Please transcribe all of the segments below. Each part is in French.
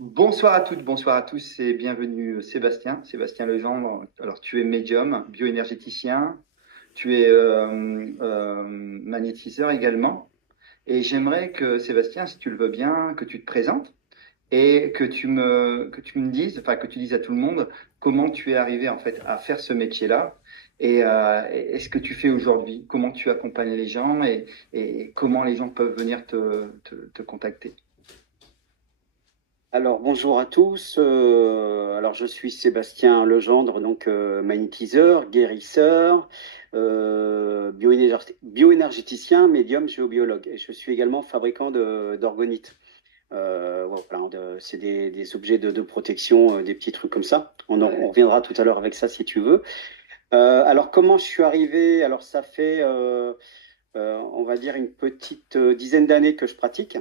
Bonsoir à toutes, bonsoir à tous et bienvenue Sébastien Legendre. Alors tu es médium, bioénergéticien, tu es magnétiseur également. Et j'aimerais que Sébastien, si tu le veux bien, que tu te présentes et que tu me dises, enfin que tu dises à tout le monde comment tu es arrivé en fait à faire ce métier-là et ce que tu fais aujourd'hui, comment tu accompagnes les gens et comment les gens peuvent venir te contacter. Alors bonjour à tous. Alors je suis Sébastien Legendre, donc magnétiseur, guérisseur, bioénergéticien, médium, géobiologue. Et je suis également fabricant d'orgonites. Voilà, c'est des objets de protection, des petits trucs comme ça. On reviendra tout à l'heure avec ça si tu veux. Alors comment je suis arrivé? Alors ça fait, on va dire, une petite dizaine d'années que je pratique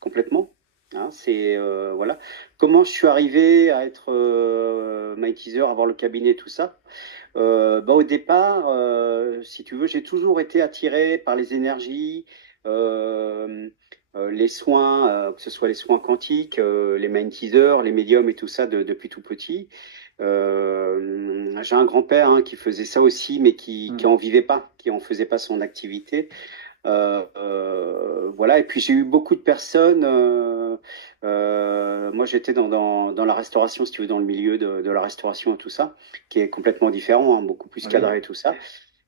complètement. Hein, c'est voilà. Comment je suis arrivé à être magnétiseur, avoir le cabinet, tout ça. Au départ, si tu veux, j'ai toujours été attiré par les énergies, euh, les soins, que ce soit les soins quantiques, les magnétiseurs, les médiums et tout ça depuis tout petit. J'ai un grand-père qui faisait ça aussi, mais qui en vivait pas, qui en faisait pas son activité. Voilà, et puis j'ai eu beaucoup de personnes. Moi, j'étais dans la restauration, si tu veux, dans le milieu de la restauration et tout ça, qui est complètement différent, hein, beaucoup plus Oui. cadré et tout ça.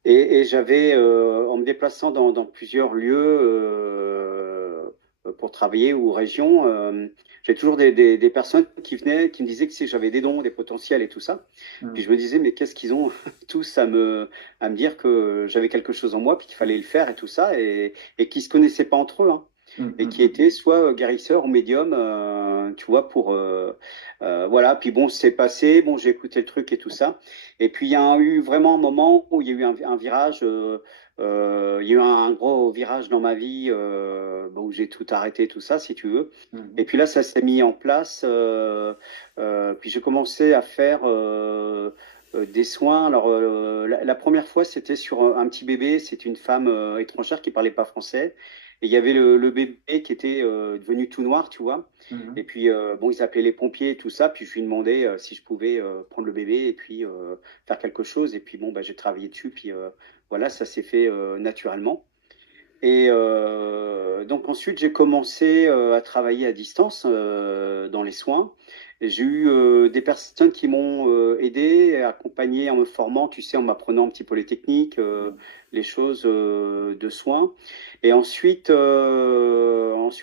Et j'avais, en me déplaçant dans plusieurs lieux pour travailler ou régions, j'ai toujours des personnes qui venaient, qui me disaient que si j'avais des dons, des potentiels et tout ça. Puis Mm. je me disais, mais qu'est-ce qu'ils ont tous à me dire que j'avais quelque chose en moi, puis qu'il fallait le faire et tout ça, et qui se connaissaient pas entre eux, hein, Mm, et mm, qui mm. étaient soit guérisseurs ou médiums, tu vois, voilà. Puis bon, c'est passé, bon, j'ai écouté le truc et tout ça. Et puis il y a eu vraiment un moment où il y a eu un virage, il y a eu un gros virage dans ma vie où j'ai tout arrêté, tout ça, si tu veux. Et Mhm. puis là, ça s'est mis en place. Puis j'ai commencé à faire des soins. Alors la première fois, c'était sur un petit bébé. C'est une femme étrangère qui parlait pas français. Et il y avait le bébé qui était devenu tout noir, tu vois. Et Mhm. puis, bon, ils appelaient les pompiers et tout ça. Puis, je lui demandais si je pouvais prendre le bébé et puis faire quelque chose. Et puis, bon, bah, j'ai travaillé dessus. Puis, voilà, ça s'est fait naturellement. Et donc, ensuite, j'ai commencé à travailler à distance dans les soins. Et j'ai eu des personnes qui m'ont aidé, accompagné en me formant, tu sais, en m'apprenant un petit peu les techniques, les choses de soins. Et ensuite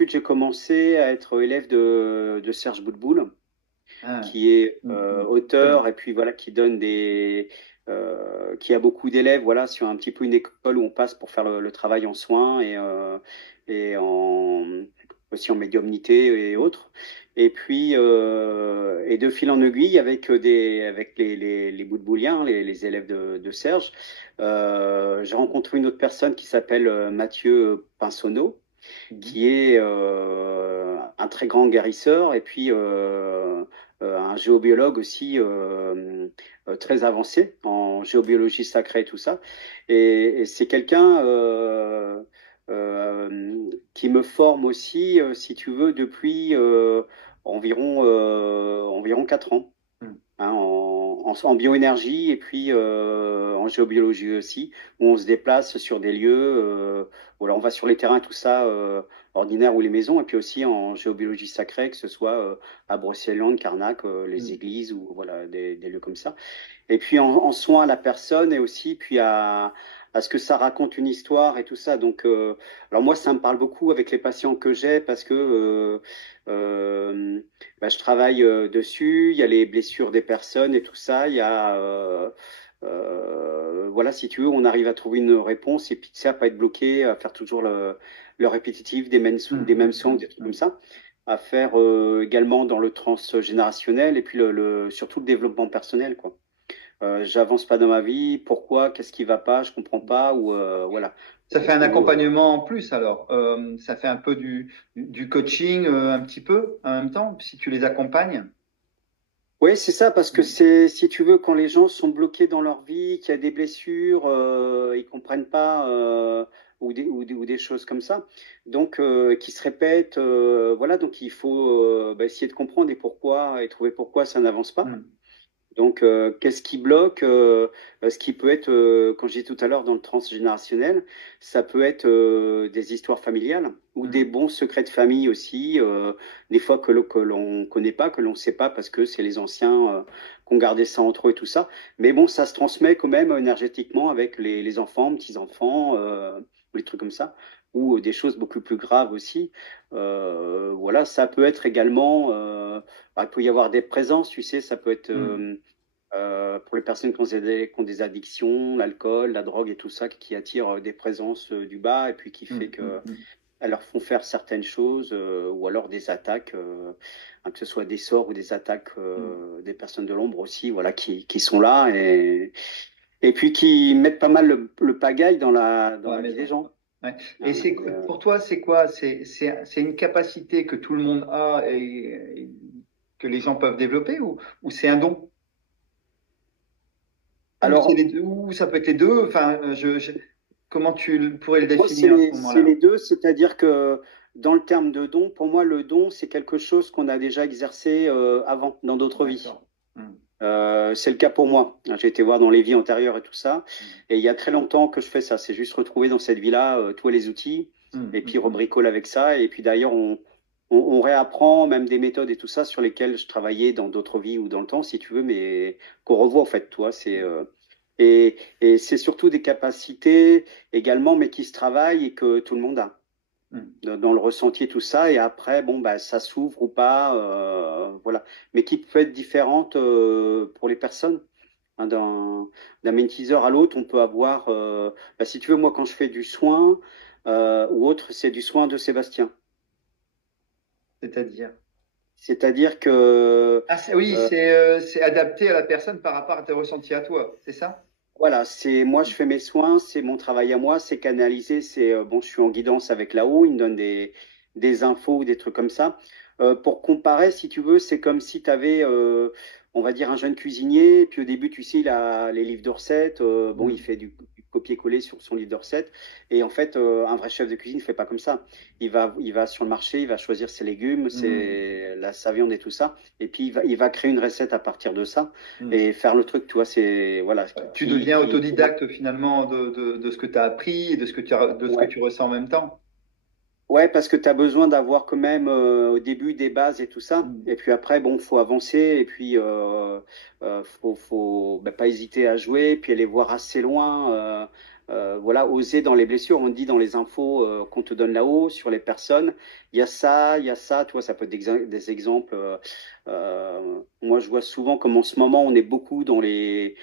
j'ai commencé à être élève de Serge Boutboul, Ah. qui est Mhm. Très bien. auteur et puis voilà, qui a beaucoup d'élèves, voilà, sur un petit peu une école où on passe pour faire le travail en soins et aussi en médiumnité et autres. Et puis, et de fil en aiguille, avec les Boutbouliens, les élèves de Serge, j'ai rencontré une autre personne qui s'appelle Mathieu Pinsonneau, Mhm. qui est un très grand guérisseur et puis un géobiologue aussi très avancé en géobiologie sacrée et tout ça. Et c'est quelqu'un qui me forme aussi, si tu veux, depuis environ 4 ans, Mhm. hein, en bioénergie et puis en géobiologie aussi, où on se déplace sur des lieux, voilà, on va sur les terrains et tout ça, ordinaires ou les maisons, et puis aussi en géobiologie sacrée, que ce soit à Brocéliande, Carnac, les Mhm. églises ou voilà, des lieux comme ça. Et puis en soin à la personne et aussi puis à ce que ça raconte une histoire et tout ça. Donc, alors moi, ça me parle beaucoup avec les patients que j'ai parce que je travaille dessus. Il y a les blessures des personnes et tout ça. Il y a voilà, si tu veux, on arrive à trouver une réponse et puis tu sais, à pas être bloqué, à faire toujours le répétitif des mêmes Mhm. sons, Mhm. des trucs comme Mhm. ça, à faire également dans le transgénérationnel et puis surtout le développement personnel, quoi. J'avance pas dans ma vie, pourquoi, qu'est-ce qui va pas, je comprends pas, ou voilà. Ça fait un Ou, accompagnement en plus alors. Ça fait un peu du coaching un petit peu en même temps, si tu les accompagnes. Oui, c'est ça, parce que Mhm. c'est, si tu veux, quand les gens sont bloqués dans leur vie, qu'il y a des blessures, ils comprennent pas ou des choses comme ça, donc qui se répètent. Voilà, donc il faut essayer de comprendre et trouver pourquoi ça n'avance pas. Mm. Donc, qu'est-ce qui bloque? Ce qui peut être, quand je disais tout à l'heure, dans le transgénérationnel, ça peut être des histoires familiales ou des Mm. bons secrets de famille aussi, des fois que l'on connaît pas, que l'on sait pas parce que c'est les anciens qui ont gardé ça entre eux et tout ça. Mais bon, ça se transmet quand même énergétiquement avec les enfants, petits-enfants, ou les trucs comme ça, ou des choses beaucoup plus graves aussi. Voilà, ça peut être également, il peut y avoir des présences, tu sais, ça peut être Mm. pour les personnes qui ont des addictions, l'alcool, la drogue et tout ça, qui attirent des présences du bas et puis qui Mm. fait que Mm. Mm. elles leur font faire certaines choses ou alors des attaques, que ce soit des sorts ou des attaques Mm. des personnes de l'ombre aussi, voilà, qui sont là et puis qui mettent pas mal le pagaille dans Dans la la vie des maison. gens. Ouais. Et Hein, pour toi, c'est quoi? C'est une capacité que tout le monde a et que les gens peuvent développer ou c'est un don? Ou c'est alors, les deux, ou ça peut être les deux. Enfin, comment pourrais le moi, définir à ce c'est moment-là? les deux, c'est-à-dire que dans le terme de don, pour moi, le don, c'est quelque chose qu'on a déjà exercé avant, dans d'autres vies. D'accord. Mm. C'est le cas pour moi. J'ai été voir dans les vies antérieures et tout ça. Mm. Et il y a très longtemps que je fais ça. C'est juste retrouver dans cette vie-là tous les outils Mm. et puis Mm. rebricole avec ça. Et puis d'ailleurs, on réapprend même des méthodes et tout ça sur lesquelles je travaillais dans d'autres vies ou dans le temps, si tu veux, mais qu'on revoit en fait. Toi, et c'est surtout des capacités également, mais qui se travaillent et que tout le monde a Mm. dans le ressenti et tout ça. Et après, bon, bah, ça s'ouvre ou pas, voilà. Mais qui peut être différente pour les personnes. Hein, d'un magnétiseur à l'autre, on peut avoir, si tu veux, moi, quand je fais du soin ou autre, c'est du soin de Sébastien. C'est-à-dire? C'est-à-dire que Ah, oui, euh, c'est adapté à la personne par rapport à tes ressentis à toi, c'est ça? voilà, c'est moi je fais mes soins, c'est mon travail à moi, c'est canalisé, c'est bon, je suis en guidance avec là-haut, il me donne des infos ou des trucs comme ça. Pour comparer, si tu veux, c'est comme si tu avais, on va dire, un jeune cuisinier, et puis au début, tu sais, il a les livres de recettes, bon, il Mm. fait du copier-coller sur son livre de recettes, et en fait, un vrai chef de cuisine ne fait pas comme ça. Il va sur le marché, il va choisir ses légumes, Mm. sa viande et tout ça, et puis il va créer une recette à partir de ça Mm. et faire le truc, tu vois, c'est voilà, Tu deviens pour moi, autodidacte finalement de ce que tu as appris et de ce que ouais. tu ressens en même temps. Ouais, parce que tu as besoin d'avoir quand même au début des bases et tout ça. Mm. Et puis après, bon, faut avancer et puis faut pas hésiter à jouer, puis aller voir assez loin. Voilà, oser dans les blessures. On dit dans les infos qu'on te donne là-haut sur les personnes, il y a ça. Tu vois, ça peut être des exemples. Moi, je vois souvent comme en ce moment, on est beaucoup dans les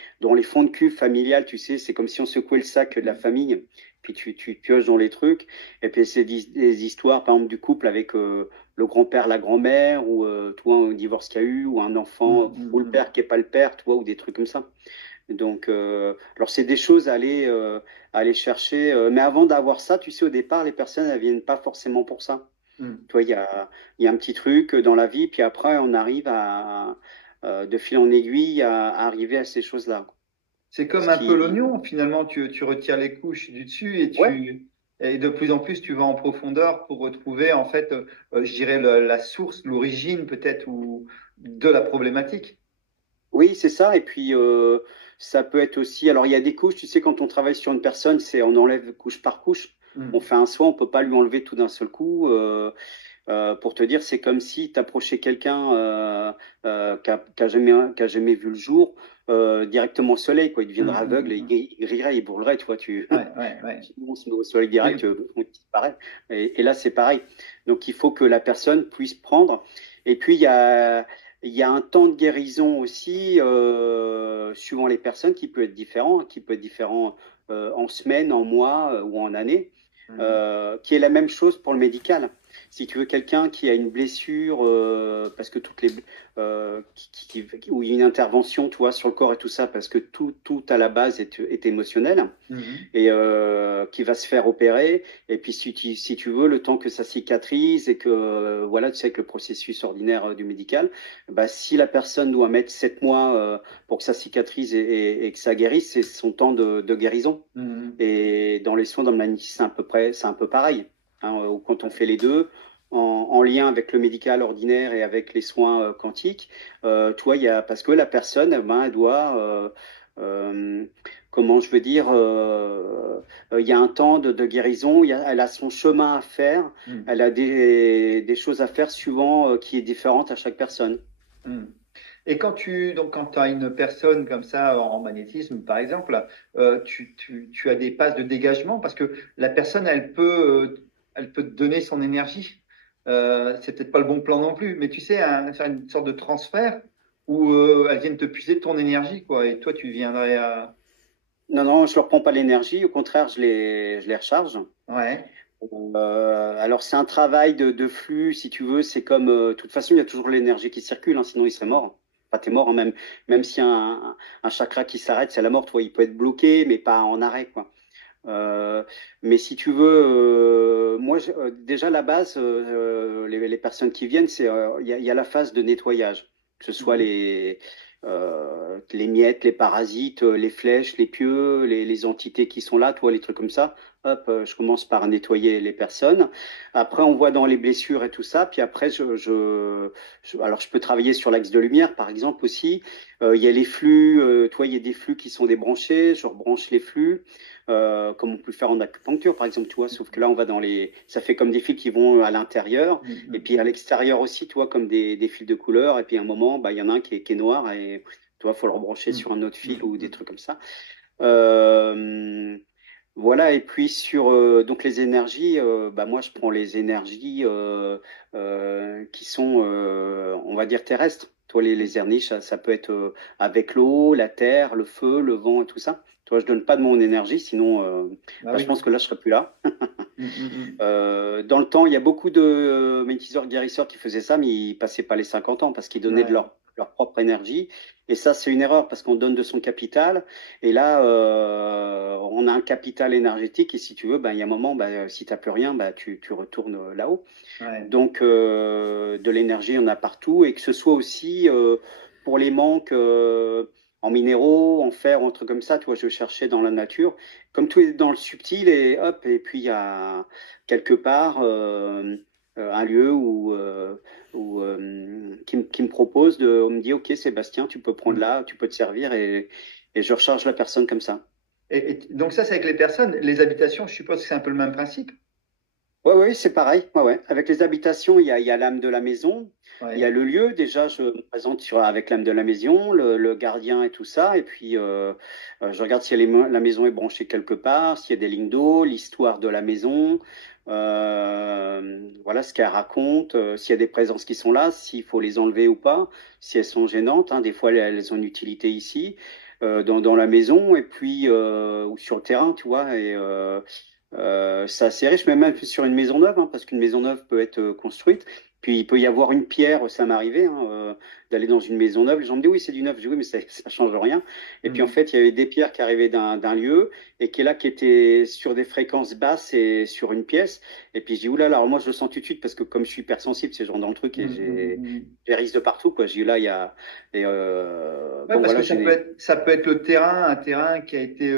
fonds de cul familiales. Tu sais, c'est comme si on secouait le sac de la famille. Puis tu pioches dans les trucs. Et puis c'est des histoires, par exemple, du couple avec le grand-père, la grand-mère, ou toi, un divorce qu'il y a eu, ou un Mm. enfant, ou Mm. le Mm. père qui est pas le père, toi, ou des trucs comme ça. Donc, alors c'est des choses à aller chercher. Mais avant d'avoir ça, tu sais, au départ, les personnes, elles viennent pas forcément pour ça. Mm. Toi, il y a un petit truc dans la vie, puis après, on arrive de fil en aiguille, à arriver à ces choses-là. C'est comme Ce un peu qui, l'oignon, finalement, tu retires les couches du dessus ouais, et de plus en plus tu vas en profondeur pour retrouver en fait, je dirais la source, l'origine peut-être ou de la problématique. oui, c'est ça. Et puis, ça peut être aussi. Alors, il y a des couches, tu sais, quand on travaille sur une personne, c'est on enlève couche par couche. On Mm. fait un soin, on peut pas lui enlever tout d'un seul coup. Pour te dire, c'est comme si tu approchais quelqu'un qui a jamais vu le jour directement au soleil, quoi. Il Mm. deviendra Mm. aveugle, Mm. il rirait, il brûlerait, tu vois. Ouais, ouais, ouais. On se met au soleil direct, Et on disparaît. Et là, c'est pareil. Donc, il faut que la personne puisse prendre. Et puis, il y a un temps de guérison aussi, suivant les personnes, qui peut être différent en semaines, en mois ou en années, Mhm. qui est la même chose pour le médical. Si tu veux quelqu'un qui a une blessure parce que où il y a une intervention, tu vois, sur le corps et tout ça, parce que tout à la base est émotionnel Mhm. et qui va se faire opérer. Et puis si tu veux, le temps que ça cicatrise et que voilà, tu sais que le processus ordinaire du médical, bah, si la personne doit mettre 7 mois pour que ça cicatrise et que ça guérisse, c'est son temps de guérison. Mhm. Et dans les soins dans le magnétisme, c'est un peu pareil. Hein, quand on fait les deux, en lien avec le médical ordinaire et avec les soins quantiques, tu vois, parce que la personne, eh ben, elle doit, euh, comment je veux dire, il y a un temps de guérison, elle a son chemin à faire, Mhm. elle a des choses à faire suivant qui est différente à chaque personne. Mhm. Et quand tu as une personne comme ça en magnétisme, par exemple, tu as des passes de dégagement parce que la personne, elle peut te donner son énergie. C'est peut-être pas le bon plan non plus, mais tu sais, faire une sorte de transfert où elle vient te puiser ton énergie, quoi. Et toi, tu viendrais à... Non, non, je leur prends pas l'énergie, au contraire, je les recharge. Ouais. Alors c'est un travail de flux, si tu veux, c'est comme, de toute façon, il y a toujours l'énergie qui circule, hein, sinon il serait mort. Enfin, t'es mort, hein, même s'il y a un chakra qui s'arrête, c'est la mort, toi, il peut être bloqué, mais pas en arrêt, quoi. Mais si tu veux, moi, déjà la base, les personnes qui viennent, il y a la phase de nettoyage, que ce soit Mhm. les miettes, les parasites, les flèches, les pieux, les entités qui sont là, toi, les trucs comme ça. Hop, je commence par nettoyer les personnes. Après, on voit dans les blessures et tout ça. Puis après, alors je peux travailler sur l'axe de lumière, par exemple aussi. Il y a les flux, toi, il y a des flux qui sont débranchés. Je rebranche les flux comme on peut le faire en acupuncture, par exemple, tu vois, sauf que là, on va ça fait comme des fils qui vont à l'intérieur, et puis à Mhm. l'extérieur aussi, tu vois, comme des fils de couleur, et puis à un moment, bah, il y en a un qui est noir, et tu vois, faut le rebrancher Mhm. sur un autre fil ou des Mhm. trucs comme ça. Euh, voilà, et puis sur donc les énergies, bah moi je prends les énergies qui sont, on va dire, terrestres. Toi, les énergies, ça peut être avec l'eau, la terre, le feu, le vent et tout ça. Toi, je donne pas de mon énergie, sinon Ah bah, je oui. pense que là, je serais plus là. Mhm. Dans le temps, il y a beaucoup de magnétiseurs guérisseurs qui faisaient ça, mais ils passaient pas les 50 ans parce qu'ils donnaient de Ouais. leur propre énergie. Et ça, c'est une erreur parce qu'on donne de son capital. Et là, on a un capital énergétique. Et si tu veux, ben, il y a un moment, ben, si tu n'as plus rien, ben, tu retournes là-haut. Ouais. Donc, de l'énergie, on a partout. Et que ce soit aussi pour les manques en minéraux, en fer, en trucs comme ça, tu vois, je cherchais dans la nature. Comme tout est dans le subtil, et hop, et puis il y a quelque part un lieu qui me propose on me dit, OK, Sébastien, tu peux prendre Mhm. là, tu peux te servir, et je recharge la personne comme ça. Donc ça, c'est avec les personnes. Les habitations, je suppose que c'est un peu le même principe. Ouais, ouais, c'est pareil. Ouais, ouais. Avec les habitations, il y a l'âme de la maison, il y a Ouais. le lieu. Déjà, je me présente avec l'âme de la maison, le gardien et tout ça. Et puis, je regarde si la maison est branchée quelque part, s'il y a des lignes d'eau, l'histoire de la maison, voilà ce qu'elle raconte, s'il y a des présences qui sont là, s'il faut les enlever ou pas, si elles sont gênantes. Hein. Des fois, elles ont une utilité ici, dans la maison, et puis, ou sur le terrain, tu vois. C'est assez riche, mais même sur une maison neuve, hein, parce qu'une maison neuve peut être construite. Puis il peut y avoir une pierre, ça m'est arrivé, hein, d'aller dans une maison neuve. Les gens me disent oui, c'est du neuf. Je dis oui, mais ça change rien. Et puis en Mhm. fait, il y avait des pierres qui arrivaient d'un lieu et qui étaient sur des fréquences basses et sur une pièce. Et puis je dis oulala, alors moi je le sens tout de suite parce que comme je suis hypersensible, c'est genre dans le truc et Mhm. Mhm. Mhm. j'ai risque de partout, quoi. Je dis là, il y a. Ouais, Bon, parce que voilà, j'ai. ça peut être le terrain, un terrain qui a été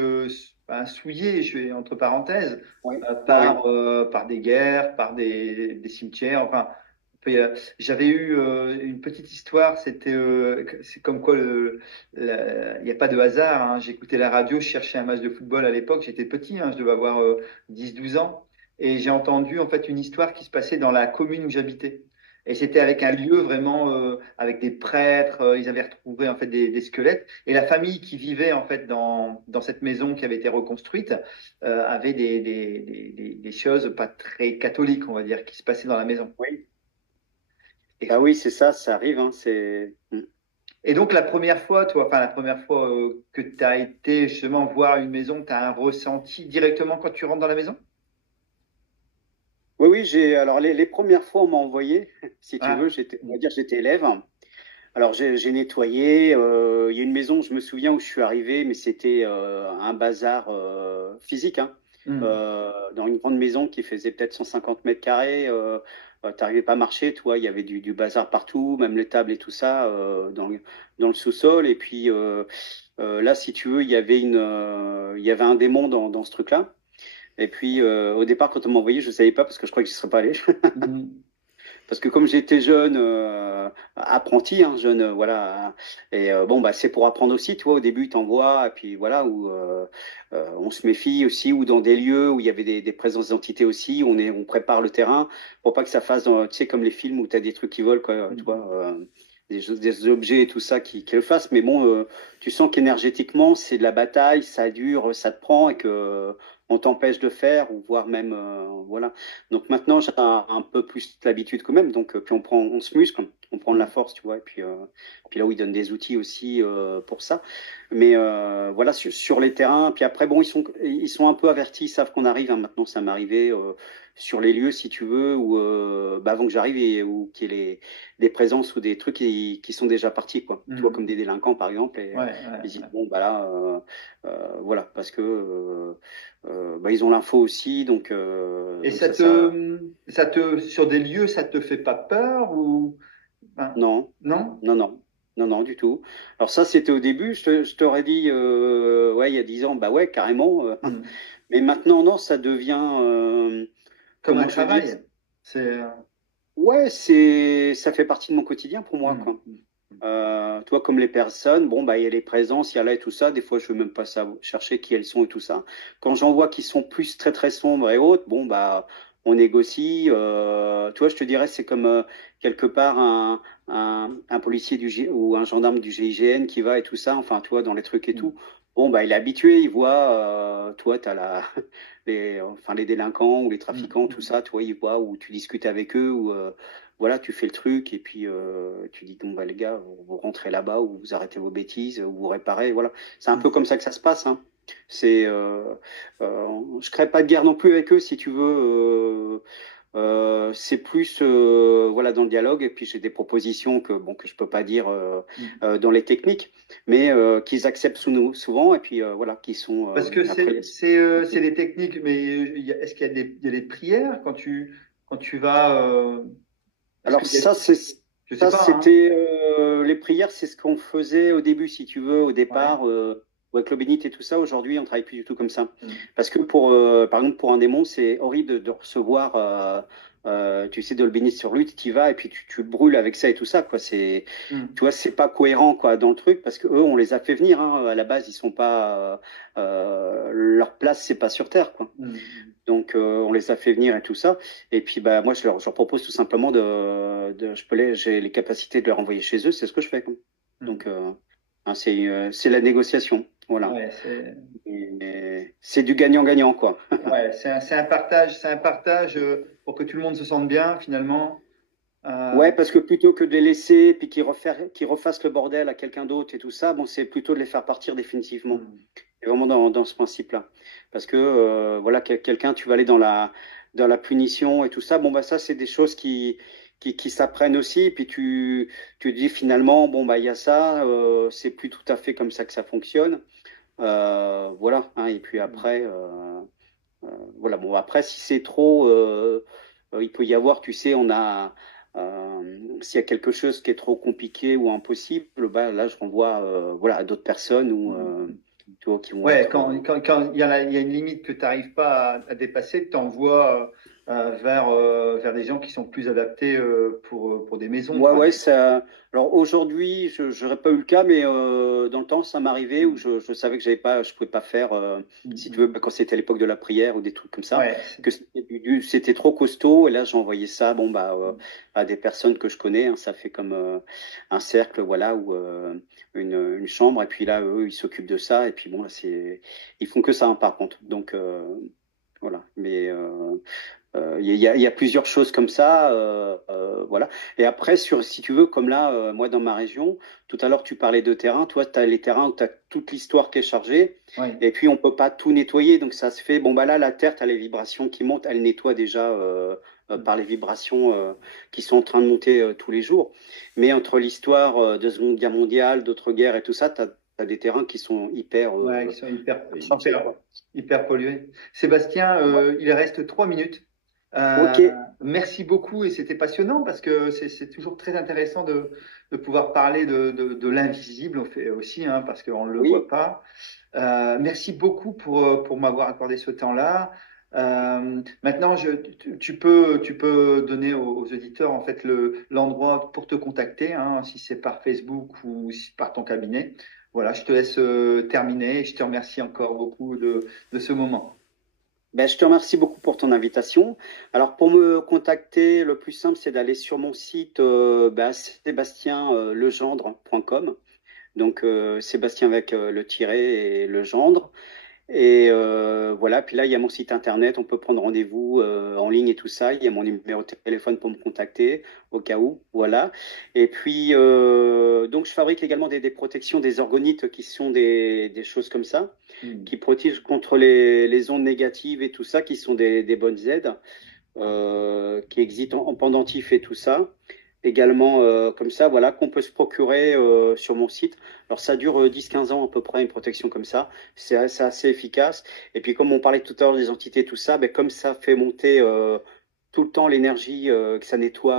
ben, souillé, je vais entre parenthèses, Oui, oui, par des guerres, par des cimetières. Enfin, j'avais eu une petite histoire. C'est comme quoi il n'y a pas de hasard. Hein. J'écoutais la radio, je cherchais un match de football à l'époque. J'étais petit, hein, je devais avoir 10-12 ans, et j'ai entendu en fait une histoire qui se passait dans la commune où j'habitais. Et c'était avec un lieu vraiment, avec des prêtres. Ils avaient retrouvé en fait des squelettes. Et la famille qui vivait en fait dans cette maison qui avait été reconstruite avait des choses pas très catholiques, on va dire, qui se passaient dans la maison. oui. Et, Bah oui, c'est ça, ça arrive, hein, c'est. et donc la première fois, toi, enfin la première fois que tu as été justement voir une maison, tu as un ressenti directement quand tu rentres dans la maison? Oui, oui, alors les premières fois, on m'a envoyé, si tu veux, Ah, on va dire, j'étais élève. Alors j'ai nettoyé. Il y a une maison, je me souviens, où je suis arrivé, mais c'était un bazar physique, hein. hmm. Dans une grande maison qui faisait peut-être 150 mètres carrés. T'arrivais pas à marcher, toi. Il y avait du bazar partout, même les tables et tout ça dans le sous-sol. Et puis là, si tu veux, il y avait un démon dans ce truc-là. Et puis au départ, quand on m'a envoyé, je savais pas parce que je croyais que je serais pas allé. Hmm. Parce que comme j'étais jeune, apprenti, hein, jeune, voilà, et bon, bah, c'est pour apprendre aussi, tu vois, au début, t'envoies, et puis voilà, où on se méfie aussi, ou dans des lieux où il y avait des présences d'entités aussi, on prépare le terrain pour pas que ça fasse, tu sais, comme les films où t'as des trucs qui volent, quoi, tu vois, des objets et tout ça qui le fassent, mais bon, tu sens qu'énergétiquement, c'est de la bataille, ça dure, ça te prend, et que on t'empêche de faire, ou voire même, voilà. Donc maintenant, j'ai un peu plus l'habitude quand même. Donc, puis on se muscle, on prend de la Hmm. force, tu vois. Et puis là où ils donnent des outils aussi pour ça. Mais voilà, sur les terrains. Puis après, bon, ils sont un peu avertis, ils savent qu'on arrive, hein. Maintenant, ça m'est arrivé sur les lieux, si tu veux, où bah, avant que j'arrive et où qu'il y ait des présences ou des trucs qui sont déjà partis, quoi. Tu vois, Hmm. comme des délinquants, par exemple. Et Ouais, ouais, ils disent, ouais. bon, bah là, voilà, parce que bah, ils ont l'info aussi, Et donc ça. sur des lieux, ça te fait pas peur ou, enfin, Non, non? non, non, non, non, du tout. Alors ça, c'était au début, je t'aurais dit, ouais, il y a 10 ans, bah ouais, carrément. Hmm. Mais maintenant, non, ça devient, Comme un comment je veux dire, travail. C'est, ouais, ça fait partie de mon quotidien pour moi, hmm. quoi. Toi, comme les personnes, bon, bah, il y a les présences, il y a là et tout ça. Des fois, je veux même pas chercher qui elles sont et tout ça. Quand j'en vois qui sont plus très, très sombres et autres, bon, bah, on négocie. Tu vois, je te dirais, c'est comme quelque part un policier ou un gendarme du GIGN qui va et tout ça. Enfin, tu vois, dans les trucs et Hmm. tout. Bon, bah, il est habitué, il voit, toi, t'as enfin, les délinquants ou les Hmm. trafiquants, tout Hmm. ça, tu vois, il voit, ou tu discutes avec eux, ou voilà, tu fais le truc et puis tu dis bon bah les gars, vous rentrez là-bas ou vous arrêtez vos bêtises ou vous réparez, voilà. C'est un peu Hmm. comme ça que ça se passe, hein. C'est, je crée pas de guerre non plus avec eux si tu veux. C'est plus voilà dans le dialogue et puis j'ai des propositions que je peux pas dire Hmm. dans les techniques, mais qu'ils acceptent souvent et puis voilà qui sont Parce que après c'est des techniques, mais est-ce qu'il y a il y a des prières quand tu vas, est-ce Alors qu'il y a, je sais ça pas, hein. c'était les prières, c'est ce qu'on faisait au début, si tu veux, au Ouais. départ, avec le bénite et tout ça. Aujourd'hui, on travaille plus du tout comme ça, Hmm. parce que par exemple, pour un démon, c'est horrible de recevoir, tu sais, de le bénite sur lui, tu y vas et puis tu le brûles avec ça et tout ça, quoi. Hmm. Tu vois, c'est pas cohérent, quoi, dans le truc, parce que eux, on les a fait venir, hein. À la base, ils sont pas, leur place, c'est pas sur Terre, quoi. Hmm. Donc, on les a fait venir et tout ça. Et puis, bah, moi, je leur propose tout simplement j'ai les capacités de les renvoyer chez eux, c'est ce que je fais, quoi. Hmm. Donc, hein, c'est la négociation. Voilà. Ouais, c'est. C'est du gagnant-gagnant, quoi. Ouais, c'est un partage pour que tout le monde se sente bien finalement. Ouais, parce que plutôt que de les laisser, puis qu'ils refassent le bordel à quelqu'un d'autre et tout ça, bon, c'est plutôt de les faire partir définitivement. Hmm. C'est vraiment dans ce principe-là. Parce que, voilà, quelqu'un, tu vas aller dans la punition et tout ça. Bon, bah, ça, c'est des choses qui s'apprennent aussi. Puis tu dis finalement, bon, bah, il y a ça, c'est plus tout à fait comme ça que ça fonctionne. Voilà, hein. Et puis Hmm. après, voilà, bon, après, si c'est trop, il peut y avoir, tu sais, s'il y a quelque chose qui est trop compliqué ou impossible, bah, là, je renvoie, voilà, à d'autres personnes ou, Hmm. tu vois, qui vont Ouais, être, quand il y a une limite que tu n'arrives pas à dépasser, tu envoies vers des gens qui sont plus adaptés pour des maisons, ouais, par ouais, exemple. ça. Alors aujourd'hui, je n'aurais pas eu le cas, mais dans le temps, ça m'arrivait où Hmm. je savais que je pouvais pas faire, Hmm. si tu veux, Hmm. bah, quand c'était à l'époque de la prière ou des trucs comme ça, Ouais. que c'était trop costaud. Et là, j'ai envoyé ça, bon bah, à des personnes que je connais, hein. Ça fait comme un cercle, voilà, ou une chambre. Et puis là, eux, ils s'occupent de ça. Et puis bon, là, ils font que ça, hein, par contre. Donc voilà. Mais il y a plusieurs choses comme ça, voilà. Et après, si tu veux, comme là, moi dans ma région, tout à l'heure tu parlais de terrain, toi tu as les terrains où tu as toute l'histoire qui est chargée, Ouais. et puis on peut pas tout nettoyer, donc ça se fait, bon bah là, la terre, tu as les vibrations qui montent, elle nettoie déjà par les vibrations qui sont en train de monter tous les jours. Mais entre l'histoire de Seconde Guerre mondiale, d'autres guerres et tout ça, tu as des terrains qui sont hyper Ouais, ils sont chargés, quoi. hyper pollués. Sébastien, il reste 3 minutes. Euh, Ok, Merci beaucoup et c'était passionnant parce que c'est toujours très intéressant de pouvoir parler de l'invisible on fait aussi, hein, parce qu'on ne le voit oui. pas. Merci beaucoup pour m'avoir accordé ce temps-là. Maintenant, tu peux donner aux auditeurs en fait l'endroit pour te contacter, hein, si c'est par Facebook ou si par ton cabinet. Voilà, je te laisse terminer et je te remercie encore beaucoup de ce moment. Ben, je te remercie beaucoup pour ton invitation. Alors, pour me contacter, le plus simple, c'est d'aller sur mon site sébastienlegendre.com. Donc, Sébastien avec le tiret et le gendre. Et voilà, puis là, il y a mon site internet, on peut prendre rendez-vous en ligne et tout ça. Il y a mon numéro de téléphone pour me contacter au cas où, voilà. Et puis, donc, je fabrique également des protections, des orgonites qui sont des choses comme ça, Hmm. qui protègent contre les ondes négatives et tout ça, qui sont des bonnes aides, qui existent en pendentif et tout ça. Également, comme ça, voilà, qu'on peut se procurer sur mon site. Alors, ça dure 10-15 ans à peu près, une protection comme ça. C'est assez efficace. Et puis, comme on parlait tout à l'heure des entités, tout ça, ben, comme ça fait monter tout le temps l'énergie, que ça nettoie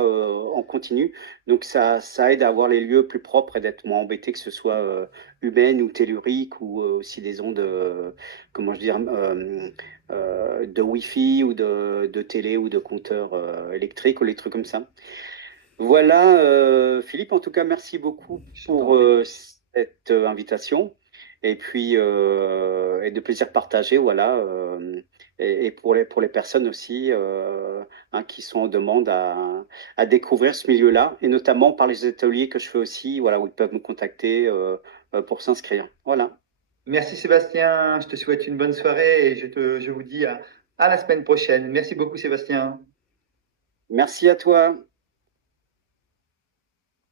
en continu, donc ça aide à avoir les lieux plus propres et d'être moins embêté, que ce soit humaine ou tellurique ou aussi des ondes, comment je dire, de Wi-Fi ou de télé ou de compteurs électriques ou les trucs comme ça. Voilà, Philippe, en tout cas, merci beaucoup Je t'en pour prie. cette invitation et puis et de plaisir partagé, voilà, et pour les personnes aussi hein, qui sont en demande à découvrir ce milieu-là, et notamment par les ateliers que je fais aussi, voilà, où ils peuvent me contacter pour s'inscrire. Voilà. Merci Sébastien, je te souhaite une bonne soirée et je vous dis à la semaine prochaine. Merci beaucoup Sébastien. Merci à toi.